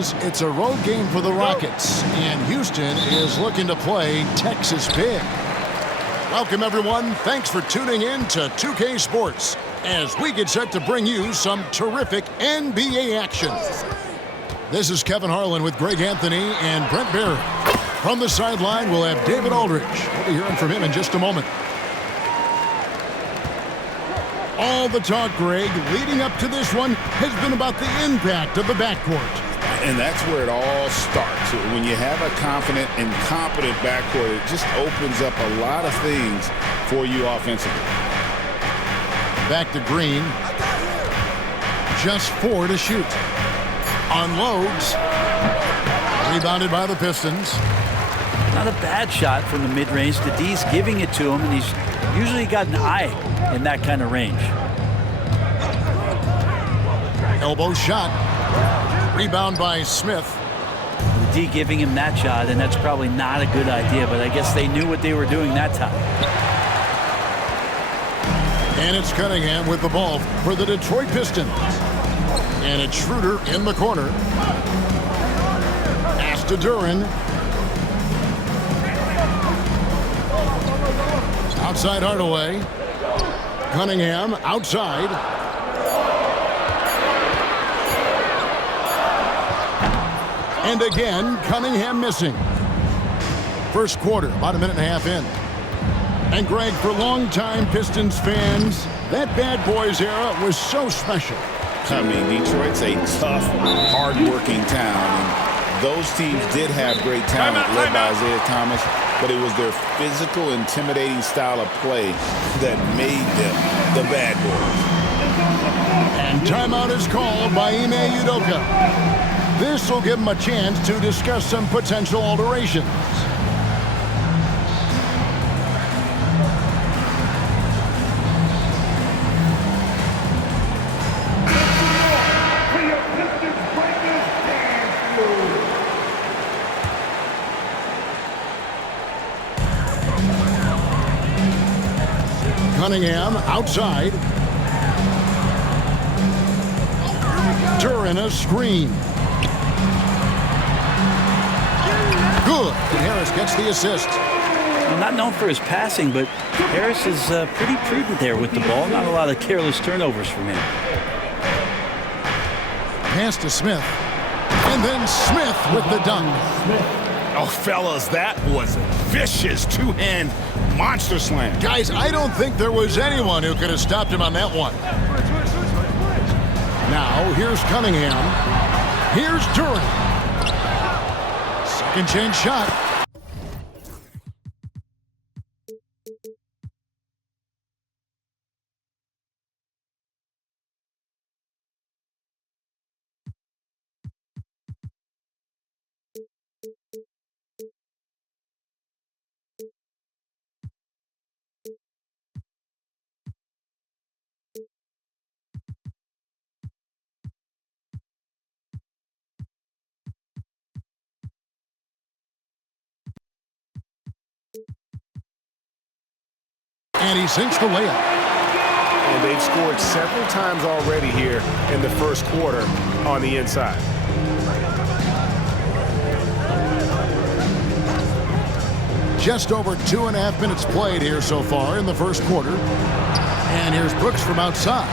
It's a road game for the Rockets, and Houston is looking to play Texas big. Welcome, everyone. Thanks for tuning in to 2K Sports as we get set to bring you some terrific NBA action. This is Kevin Harlan with Greg Anthony and Brent Barry. From the sideline, we'll have David Aldridge. We'll be hearing from him in just a moment. All the talk, Greg, leading up to this one has been about the impact of the backcourt. And that's where it all starts. When you have a confident and competent backcourt, it just opens up a lot of things for you offensively. Back to Green. Just 4 to shoot. Unloads. Rebounded by the Pistons. Not a bad shot from the mid-range. The D's giving it to him, and he's usually got an eye in that kind of range. Elbow shot. Rebound by Smith. The D giving him that shot, and that's probably not a good idea, but I guess they knew what they were doing that time. And it's Cunningham with the ball for the Detroit Pistons. And it's Schroeder in the corner. Pass to Duren. Outside Hardaway. Cunningham outside. And again, Cunningham missing. First quarter, about a minute and a half in. And Greg, for longtime Pistons fans, that bad boys era was so special. I mean, Detroit's a tough, hard-working town. And those teams did have great talent led by Isaiah Thomas, but it was their physical, intimidating style of play that made them the bad boys. And timeout is called by Ime Udoka. This will give him a chance to discuss some potential alterations. Cunningham outside. Duren a screen. Good. And Harris gets the assist. Well, not known for his passing, but Harris is pretty prudent there with the ball. Not a lot of careless turnovers from him. Pass to Smith. And then Smith with the dunk. Oh, fellas, that was a vicious two-hand monster slam. Guys, I don't think there was anyone who could have stopped him on that one. Now, here's Cunningham. Here's Duren. Second chance shot. And he sinks the layup. And they've scored several times already here in the first quarter on the inside. Just over 2.5 minutes played here so far in the first quarter. And here's Brooks from outside.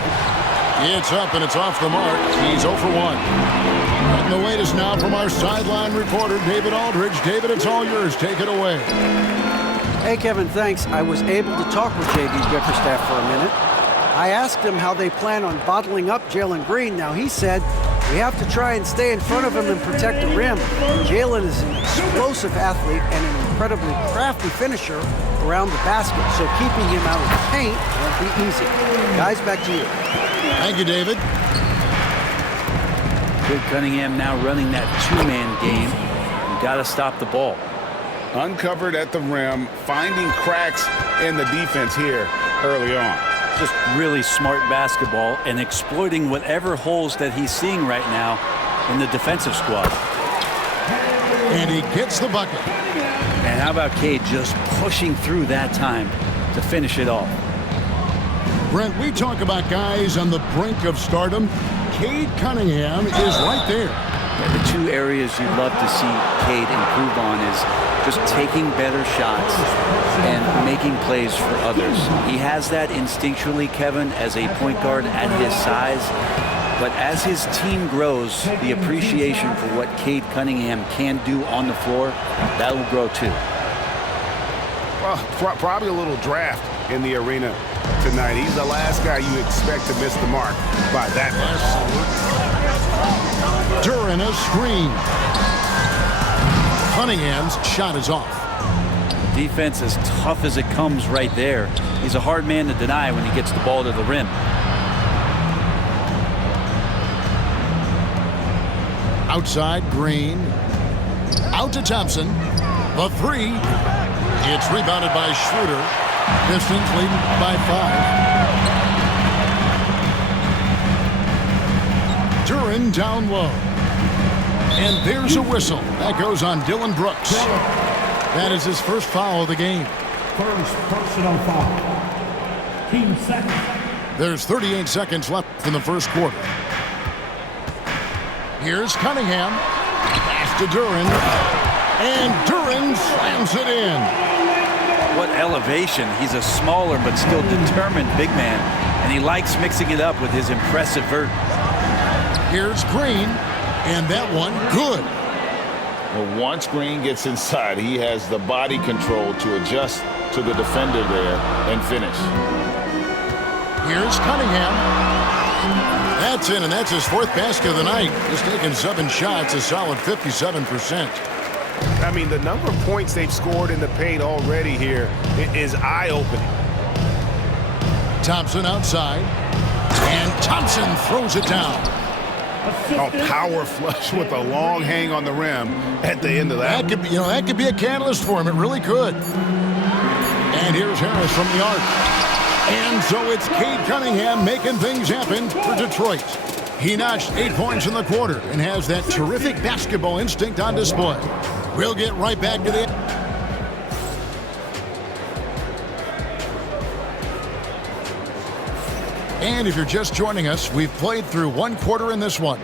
It's up and it's off the mark. He's 0 for 1. And the latest now from our sideline reporter, David Aldridge. David, it's all yours. Take it away. Hey, Kevin, thanks. I was able to talk with J.B. Bickerstaff for a minute. I asked him how they plan on bottling up Jalen Green. Now, he said, we have to try and stay in front of him and protect the rim. Jalen is an explosive athlete and an incredibly crafty finisher around the basket, so keeping him out of the paint won't be easy. Guys, back to you. Thank you, David. Good Cunningham now running that two-man game. You got to stop the ball. Uncovered at the rim, finding cracks in the defense here early on. Just really smart basketball and exploiting whatever holes that he's seeing right now in the defensive squad. And he gets the bucket. And how about Cade just pushing through that time to finish it off? Brent, we talk about guys on the brink of stardom. Cade Cunningham is right there. The two areas you'd love to see Cade improve on is just taking better shots and making plays for others. He has that instinctually, Kevin, as a point guard at his size. But as his team grows, the appreciation for what Cade Cunningham can do on the floor, that will grow too. Well, probably a little draft in the arena tonight. He's the last guy you expect to miss the mark by that much. Duren a screen. Cunningham's shot is off. Defense as tough as it comes right there. He's a hard man to deny when he gets the ball to the rim. Outside, Green. Out to Thompson. The three. It's rebounded by Schroeder. Pistons leading by 5. Duren down low. And there's a whistle. That goes on Dylan Brooks. That is his first foul of the game. First personal foul. Team second. There's 38 seconds left in the first quarter. Here's Cunningham. Pass to Duren. And Duren slams it in. What elevation. He's a smaller but still determined big man. And he likes mixing it up with his impressive vert. Here's Green. And that one, good. Well, once Green gets inside, he has the body control to adjust to the defender there and finish. Here's Cunningham. That's in, and that's his fourth basket of the night. Just taking 7 shots, a solid 57%. I mean, the number of points they've scored in the paint already here is eye-opening. Thompson outside. And Thompson throws it down. A power flush with a long hang on the rim at the end of that. That could be, that could be a catalyst for him. It really could. And here's Harris from the arc. And so it's Cade Cunningham making things happen for Detroit. He notched 8 points in the quarter and has that terrific basketball instinct on display. We'll get right back to the... And if you're just joining us, we've played through 1 quarter in this one.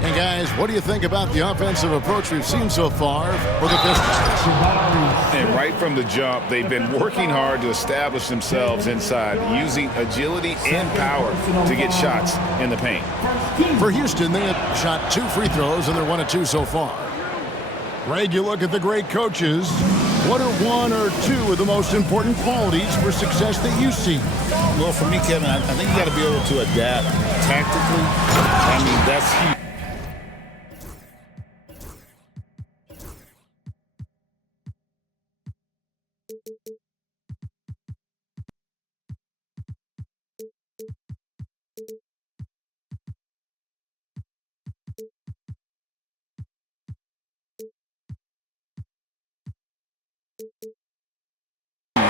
And guys, what do you think about the offensive approach we've seen so far for the Pistons? And right from the jump, they've been working hard to establish themselves inside, using agility and power to get shots in the paint. For Houston, they have shot 2 free throws, and they're 1 of 2 so far. Greg, you look at the great coaches. What are 1 or 2 of the most important qualities for success that you see? Well, for me, Kevin, I think you got to be able to adapt tactically. I mean, that's huge.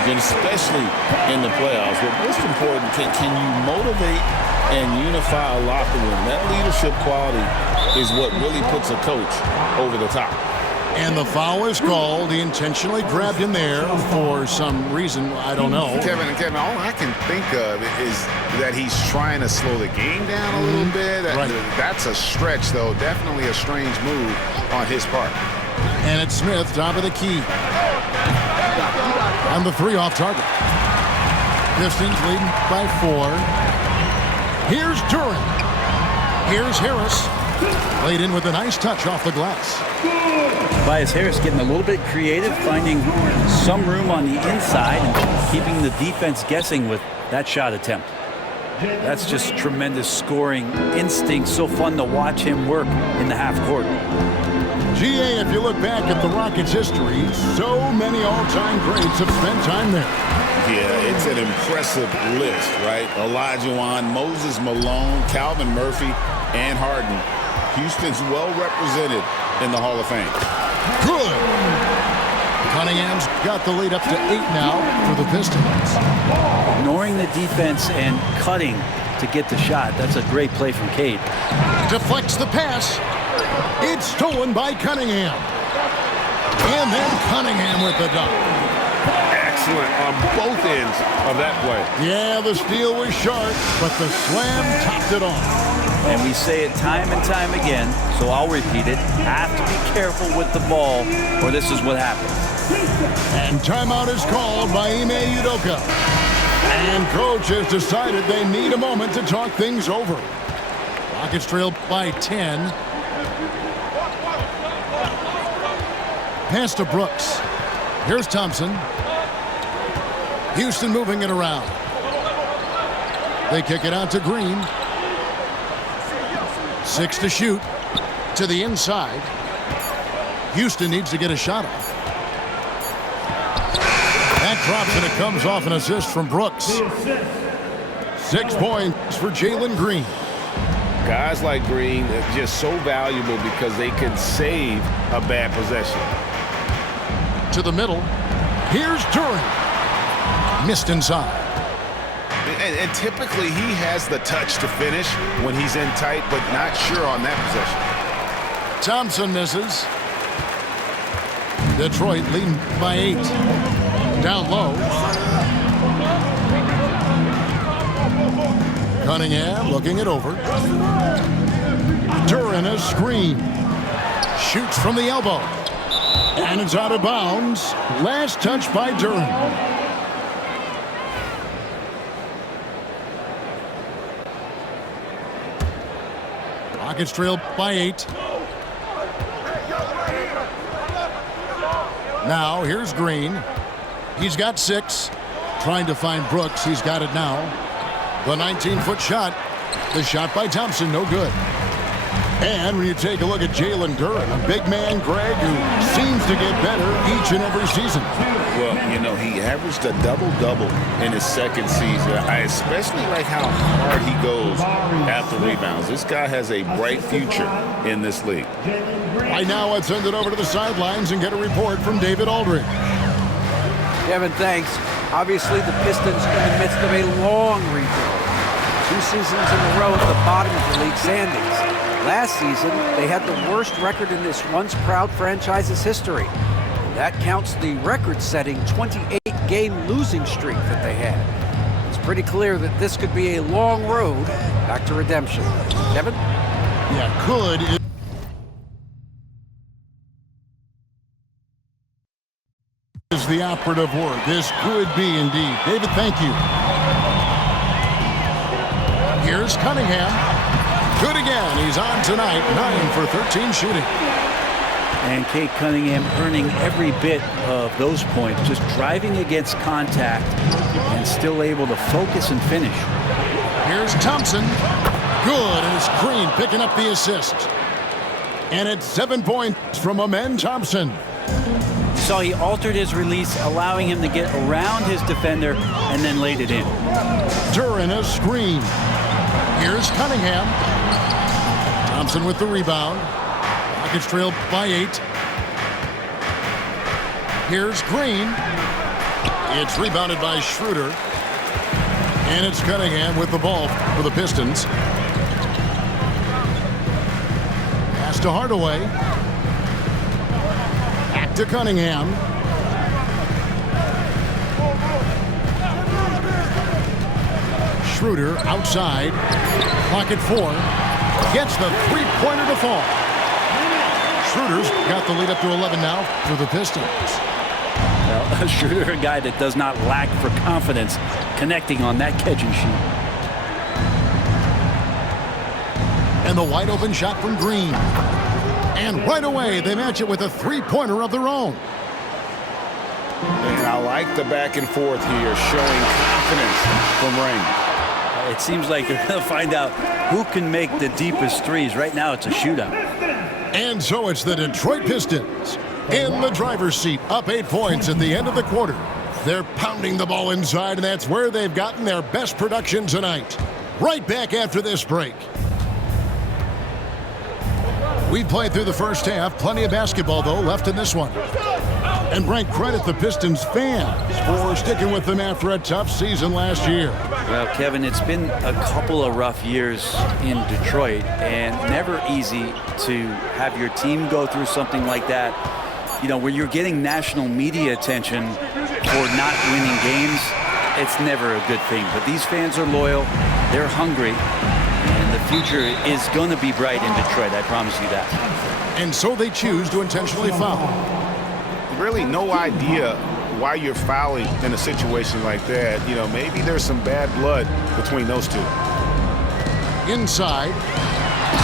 And especially in the playoffs, but most important, can you motivate and unify a locker room? That leadership quality is what really puts a coach over the top. And the foul is called. He intentionally grabbed him there for some reason. I don't know. Kevin, all I can think of is that he's trying to slow the game down a little bit. Right. That's a stretch, though. Definitely a strange move on his part. And it's Smith, top of the key. On the 3 off target. Pistons leading by 4. Here's Duren. Here's Harris. Laid in with a nice touch off the glass. Tobias Harris getting a little bit creative, finding some room on the inside and keeping the defense guessing with that shot attempt. That's just tremendous scoring instinct. So fun to watch him work in the half court. GA, if you look back at the Rockets' history, so many all-time greats have spent time there. Yeah, it's an impressive list, right? Olajuwon, Moses Malone, Calvin Murphy, and Harden. Houston's well represented in the Hall of Fame. Good. Cunningham's got the lead up to 8 now for the Pistons. Ignoring the defense and cutting to get the shot. That's a great play from Cade. Deflects the pass. It's stolen by Cunningham. And then Cunningham with the dunk. excellent on both ends of that play. Yeah, the steal was sharp, but the slam topped it off. And we say it time and time again, so I'll repeat it. Have to be careful with the ball, or this is what happens. And timeout is called by Ime Udoka. And coach has decided they need a moment to talk things over. Rockets trail by 10. Pass to Brooks. Here's Thompson. Houston moving it around. They kick it out to Green. 6 to shoot. To the inside. Houston needs to get a shot off. That drops and it comes off an assist from Brooks. 6 points for Jalen Green. Guys like Green are just so valuable because they can save a bad possession. To the middle. Here's Duran. Missed inside. And typically he has the touch to finish when he's in tight, but not sure on that possession. Thompson misses. Detroit leading by 8. Down low. Cunningham looking it over. Duran a screen. Shoots from the elbow. And it's out of bounds. Last touch by Duran. Rockets trail by 8. Now here's Green. He's got 6. Trying to find Brooks. He's got it now. The 19-foot shot. The shot by Thompson, no good. And when you take a look at Jalen Duran, a big man, Greg, who seems to get better each and every season. Well, you know, he averaged a double-double in his second season. I especially like how hard he goes after rebounds. This guy has a bright future in this league. Right now, let's send it over to the sidelines and get a report from David Aldridge. Kevin, thanks. Obviously, the Pistons in the midst of a long rebuild. 2 seasons in a row at the bottom of the league standings. Last season, they had the worst record in this once proud franchise's history. That counts the record-setting 28-game losing streak that they had. It's pretty clear that this could be a long road back to redemption. Kevin? Yeah, could is the operative word. This could be indeed. David, thank you. Here's Cunningham. Good again. He's on tonight. 9 for 13 shooting. And Kate Cunningham earning every bit of those points, just driving against contact and still able to focus and finish. Here's Thompson. Good, and it's Green picking up the assist. And it's 7 points from Amen Thompson. So he altered his release, allowing him to get around his defender and then laid it in. Duran a screen. Here's Cunningham. Thompson with the rebound. Rockets trail by 8. Here's Green. It's rebounded by Schroeder. And it's Cunningham with the ball for the Pistons. Pass to Hardaway. Back to Cunningham. Schroeder outside. Clock at 4. Gets the three-pointer to fall. Schroeder's got the lead up to 11 now for the Pistons. Well, Schroeder, a guy that does not lack for confidence, connecting on that catch and shoot. And the wide open shot from Green. And right away, they match it with a three-pointer of their own. And I like the back and forth here, showing confidence from Ring. It seems like they're going to find out who can make the deepest threes. Right now, it's a shootout. And so it's the Detroit Pistons in the driver's seat, up 8 points at the end of the quarter. They're pounding the ball inside, and that's where they've gotten their best production tonight. Right back after this break. We've played through the first half. Plenty of basketball, though, left in this one. And Brent, credit the Pistons fans for sticking with them after a tough season last year. Well, Kevin, it's been a couple of rough years in Detroit, and never easy to have your team go through something like that, you know, where you're getting national media attention for not winning games, it's never a good thing. But these fans are loyal, they're hungry, and the future is going to be bright in Detroit, I promise you that. And so they choose to intentionally foul. Really no idea why you're fouling in a situation like that. You know, maybe there's some bad blood between those two. Inside,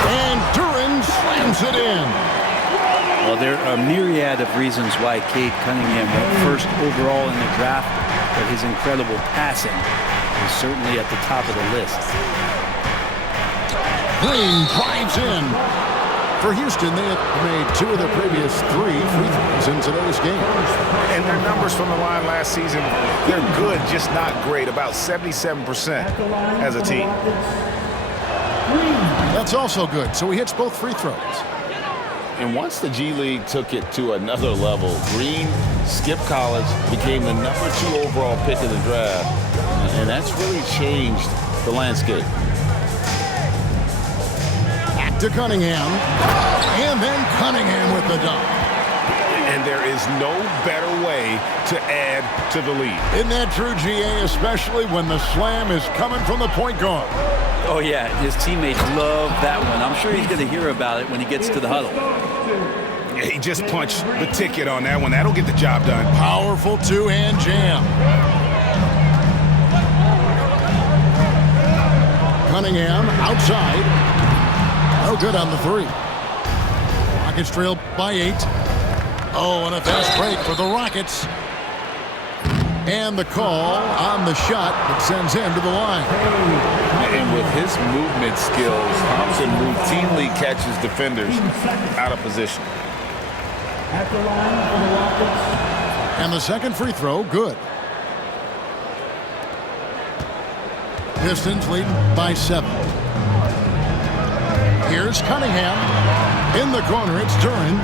and Duran slams it in. Well, there are a myriad of reasons why Cade Cunningham went first overall in the draft, but his incredible passing is certainly at the top of the list. Green drives in. For Houston, they have made 2 of their previous 3 free throws in today's game. And their numbers from the line last season, they're good, just not great, about 77% as a team. That's also good, so he hits both free throws. And once the G League took it to another level, Green skipped college, became the #2 overall pick in the draft, and that's really changed the landscape. Back to Cunningham, and then Cunningham with the dunk. And there is no better way to add to the lead. Isn't that true, GA, especially when the slam is coming from the point guard? Oh, yeah, his teammates love that one. I'm sure he's going to hear about it when he gets to the huddle. Yeah, he just punched the ticket on that one. That'll get the job done. Powerful 2-hand jam. Cunningham outside. No good on the 3. Rockets trail by 8. Oh, and a fast break for the Rockets. And the call on the shot that sends him to the line. And with his movement skills, Thompson routinely catches defenders out of position. At the line for the Rockets. And the second free throw, good. Pistons leading by 7. Here's Cunningham. In the corner, it's Duran.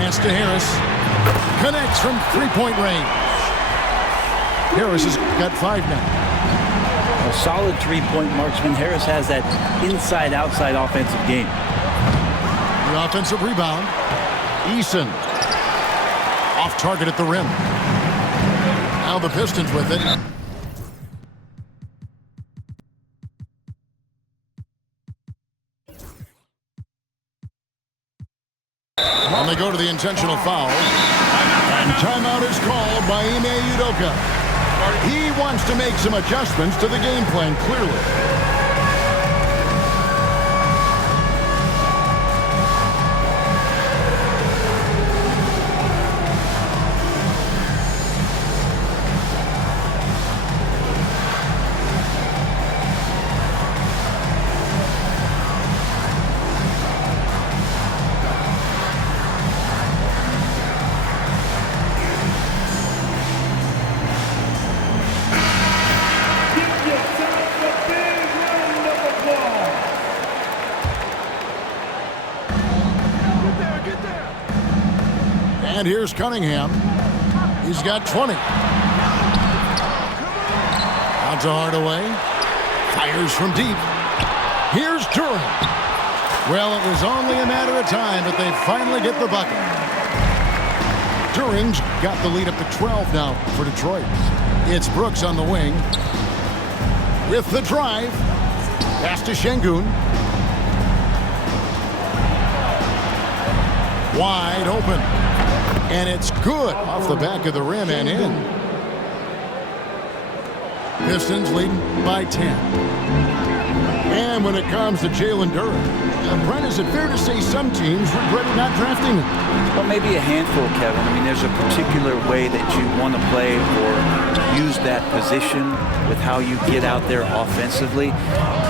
Pass to Harris. Connects from three-point range. Harris has got 5 now. A solid three-point marksman. Harris has that inside-outside offensive game. The offensive rebound. Eason. Off target at the rim. Now the Pistons with it. And they go to the intentional foul. And timeout is called by Ime Udoka. He wants to make some adjustments to the game plan, clearly. And here's Cunningham. He's got 20. Out to Hardaway. Fires from deep. Here's Duran. Well, it was only a matter of time, but they finally get the bucket. Duran's got the lead up to 12 now for Detroit. It's Brooks on the wing. With the drive. Pass to Şengün. Wide open. And it's good off the back of the rim and in. Pistons leading by 10. And when it comes to Jalen Duran, Brent, is it fair to say some teams regretted not drafting him? Well, maybe a handful, Kevin. I mean, there's a particular way that you want to play or use that position with how you get out there offensively.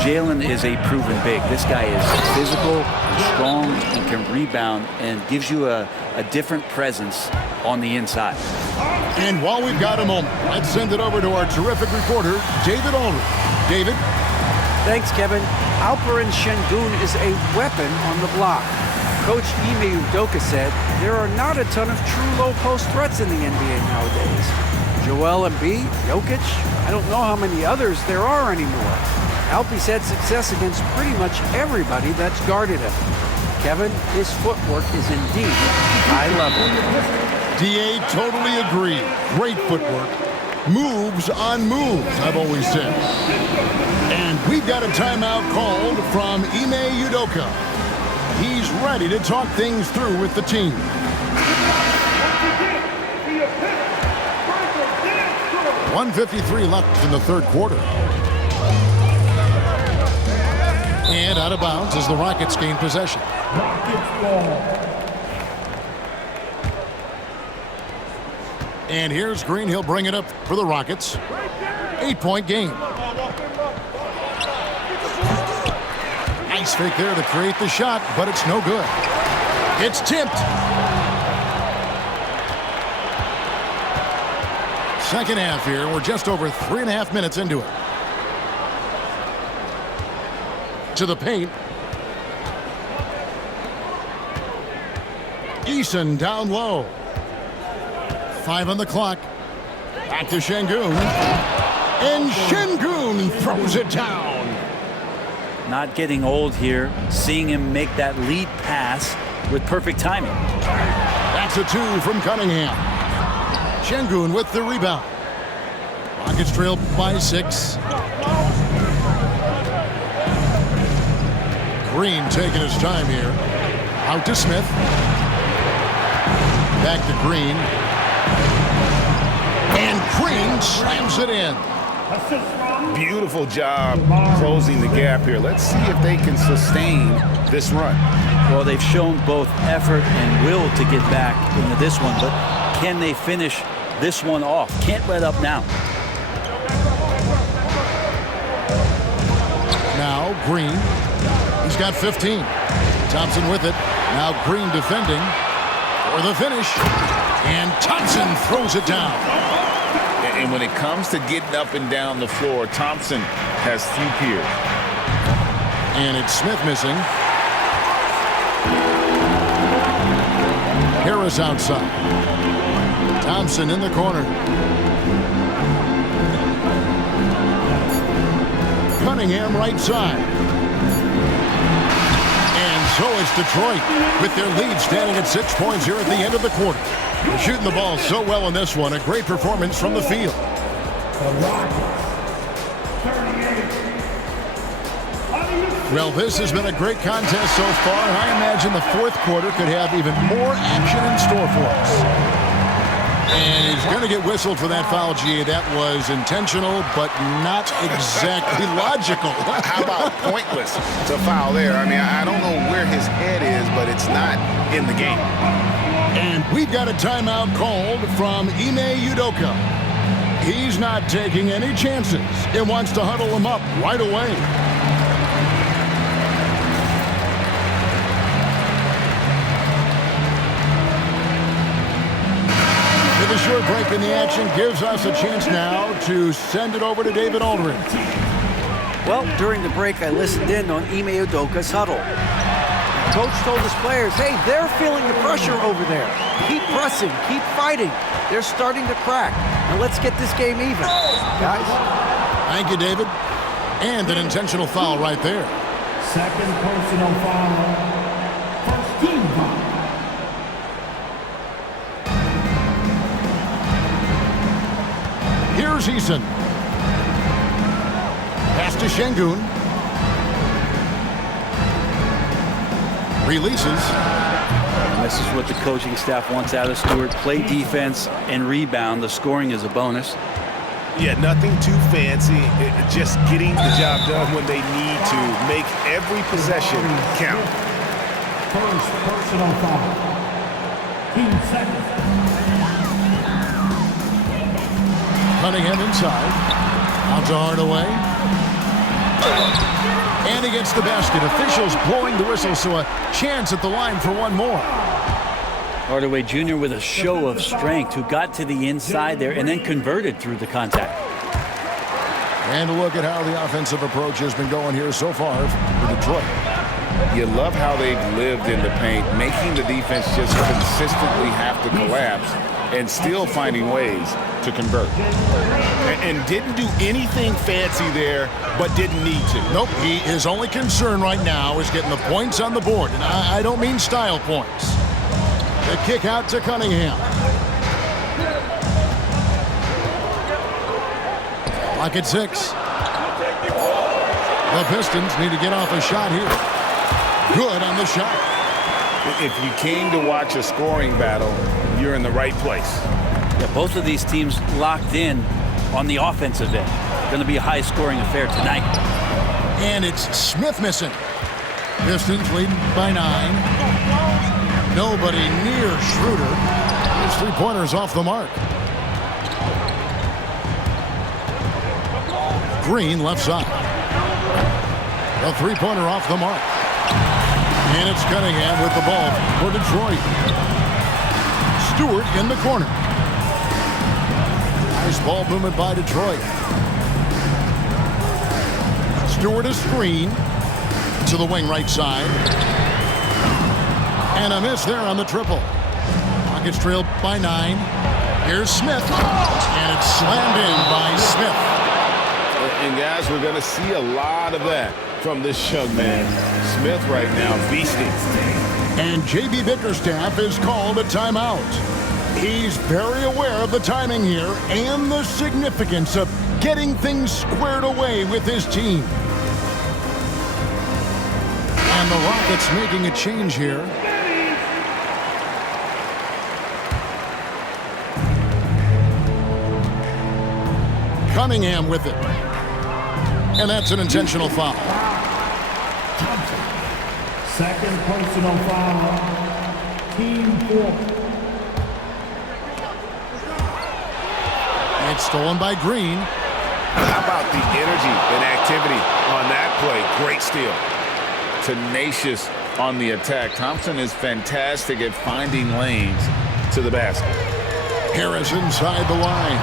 Jalen is a proven big. This guy is physical, strong, and can rebound and gives you a different presence on the inside. And while we've got a moment, let's send it over to our terrific reporter, David Aldridge. David? Thanks, Kevin. Alperen Şengün is a weapon on the block. Coach Ime Udoka said there are not a ton of true low-post threats in the NBA nowadays. Joel Embiid, Jokic, I don't know how many others there are anymore. Alpie's had success against pretty much everybody that's guarded him. Kevin, his footwork is indeed high level. DA totally agree. Great footwork. Moves on moves, I've always said. And we've got a timeout called from Ime Udoka. He's ready to talk things through with the team. $1:53 left in the third quarter. And out of bounds as the Rockets gain possession. Rockets ball. And here's Green. He'll bring it up for the Rockets. 8-point game. Nice fake there to create the shot, but it's no good. It's tipped. Second half here. We're just over 3.5 minutes into it. To the paint. Eason down low. 5 on the clock. Back to Şengün. And Şengün throws it down. Not getting old here. Seeing him make that lead pass with perfect timing. That's a 2 from Cunningham. Şengün with the rebound. Rockets trail by 6. Green taking his time here. Out to Smith. Back to Green. And Green slams it in. Beautiful job closing the gap here. Let's see if they can sustain this run. Well, they've shown both effort and will to get back into this one, but can they finish this one off? Can't let up now. Now Green. He's got 15. Thompson with it. Now Green defending for the finish. And Thompson throws it down. And when it comes to getting up and down the floor, Thompson has few peers. And it's Smith missing. Harris outside. Thompson in the corner. Cunningham right side. And so it's Detroit with their lead standing at 6 points here at the end of the quarter. They're shooting the ball so well in this one. A great performance from the field. Well, this has been a great contest so far, and I imagine the fourth quarter could have even more action in store for us. And he's going to get whistled for that foul, G. That was intentional, but not exactly logical. How about pointless to foul there? I mean, I don't know where his head is, but it's not in the game. And we've got a timeout called from Ime Udoka. He's not taking any chances and wants to huddle him up right away. With a short break in the action gives us a chance now to send it over to David Aldridge. Well, during the break, I listened in on Ime Udoka's huddle. Coach told his players, hey, they're feeling the pressure over there. Keep pressing, keep fighting. They're starting to crack. Now let's get this game even, guys. Thank you, David. And an intentional foul right there. Second personal foul. First team foul. Here's Eason. Pass to Şengün. Releases. And this is what the coaching staff wants out of Stewart. Play defense and rebound. The scoring is a bonus. Yeah, nothing too fancy. Just getting the job done when they need to. Make every possession count. First personal foul. Team second. Cunningham inside. Out to Hardaway. And he gets the basket. Officials blowing the whistle, so a chance at the line for one more. Hardaway Jr. with a show of strength who got to the inside there and then converted through the contact. And a look at how the offensive approach has been going here so far for Detroit. You love how they've lived in the paint, making the defense just consistently have to collapse and still finding ways to convert. And didn't do anything fancy there, but didn't need to. Nope, his only concern right now is getting the points on the board. And I don't mean style points. The kick out to Cunningham. Clock at 6. The Pistons need to get off a shot here. Good on the shot. If you came to watch a scoring battle, you're in the right place. Yeah, both of these teams locked in on the offensive end. Going to be a high-scoring affair tonight. And it's Smith missing. Pistons leading by 9. Nobody near Schroeder. His three-pointers off the mark. Green left side. The three-pointer off the mark. And it's Cunningham with the ball for Detroit. Stewart in the corner. Nice ball movement by Detroit. Stewart a screen to the wing right side. And a miss there on the triple. Rockets trailed by 9. Here's Smith. And it's slammed in by Smith. And guys, we're going to see a lot of that from this young man. Smith right now beasting. And J.B. Bickerstaff is called a timeout. He's very aware of the timing here and the significance of getting things squared away with his team. And the Rockets making a change here. Cunningham with it. And that's an intentional foul. Thompson. Second personal foul. Team 4. It's stolen by Green. How about the energy and activity on that play? Great steal. Tenacious on the attack. Thompson is fantastic at finding lanes to the basket. Harris inside the line.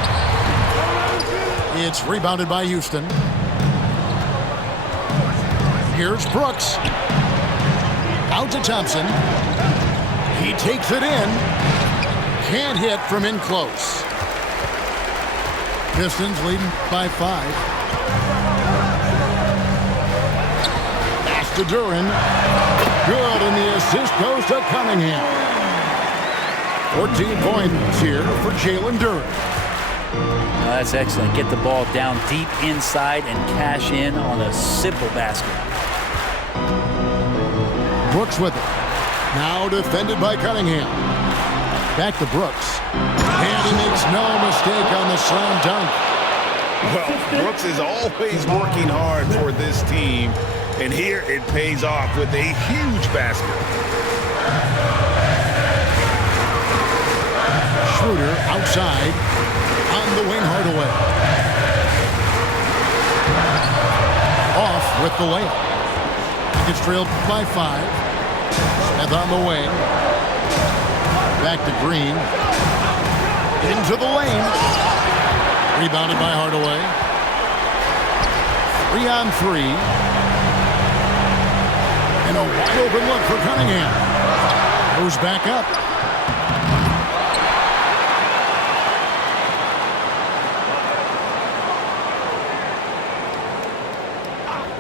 It's rebounded by Houston. Here's Brooks. Out to Thompson. He takes it in. Can't hit from in close. Pistons leading by 5. Pass to Duran. Good, and the assist goes to Cunningham. 14 points here for Jalen Duran. Well, that's excellent. Get the ball down deep inside and cash in on a simple basket. Brooks with it. Now defended by Cunningham. Back to Brooks. And he makes no mistake on the slam dunk. Well, Brooks is always working hard for this team, and here it pays off with a huge basket. Schroeder outside on the wing Hardaway. Off with the layup. Gets trailed by 5. Smith on the wing. Back to Green. Into the lane. Rebounded by Hardaway. 3-on-3. And a wide open look for Cunningham. Goes back up.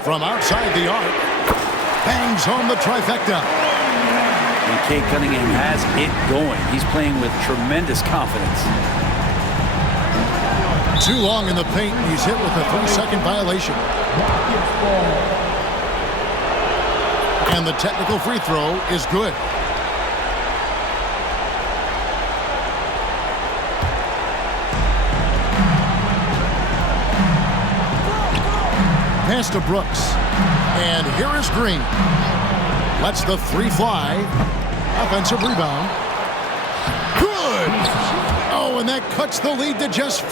From outside the arc. Bangs home the trifecta. And Cade Cunningham has it going. He's playing with tremendous confidence. Too long in the paint. He's hit with a 3-second violation. And the technical free throw is good. Pass to Brooks. And here is Green. Lets the 3 fly. Offensive rebound. Good! Oh, and that cuts the lead to just 5.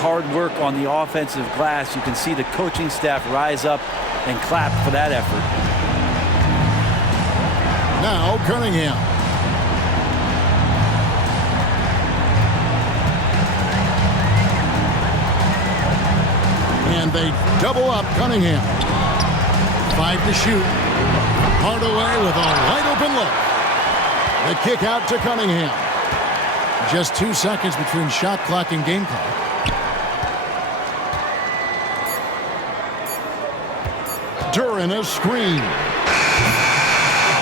Hard work on the offensive glass. You can see the coaching staff rise up and clap for that effort. Now Cunningham. And they double up Cunningham. 5 to shoot. Hardaway with a wide open look. The kick out to Cunningham. Just 2 seconds between shot clock and game clock. Duran a screen.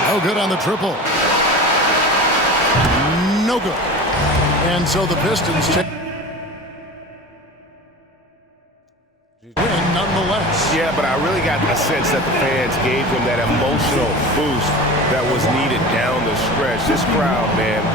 No good on the triple. No good. And so the Pistons check. Yeah, but I really got a sense that the fans gave him that emotional boost that was needed down the stretch. This crowd, man,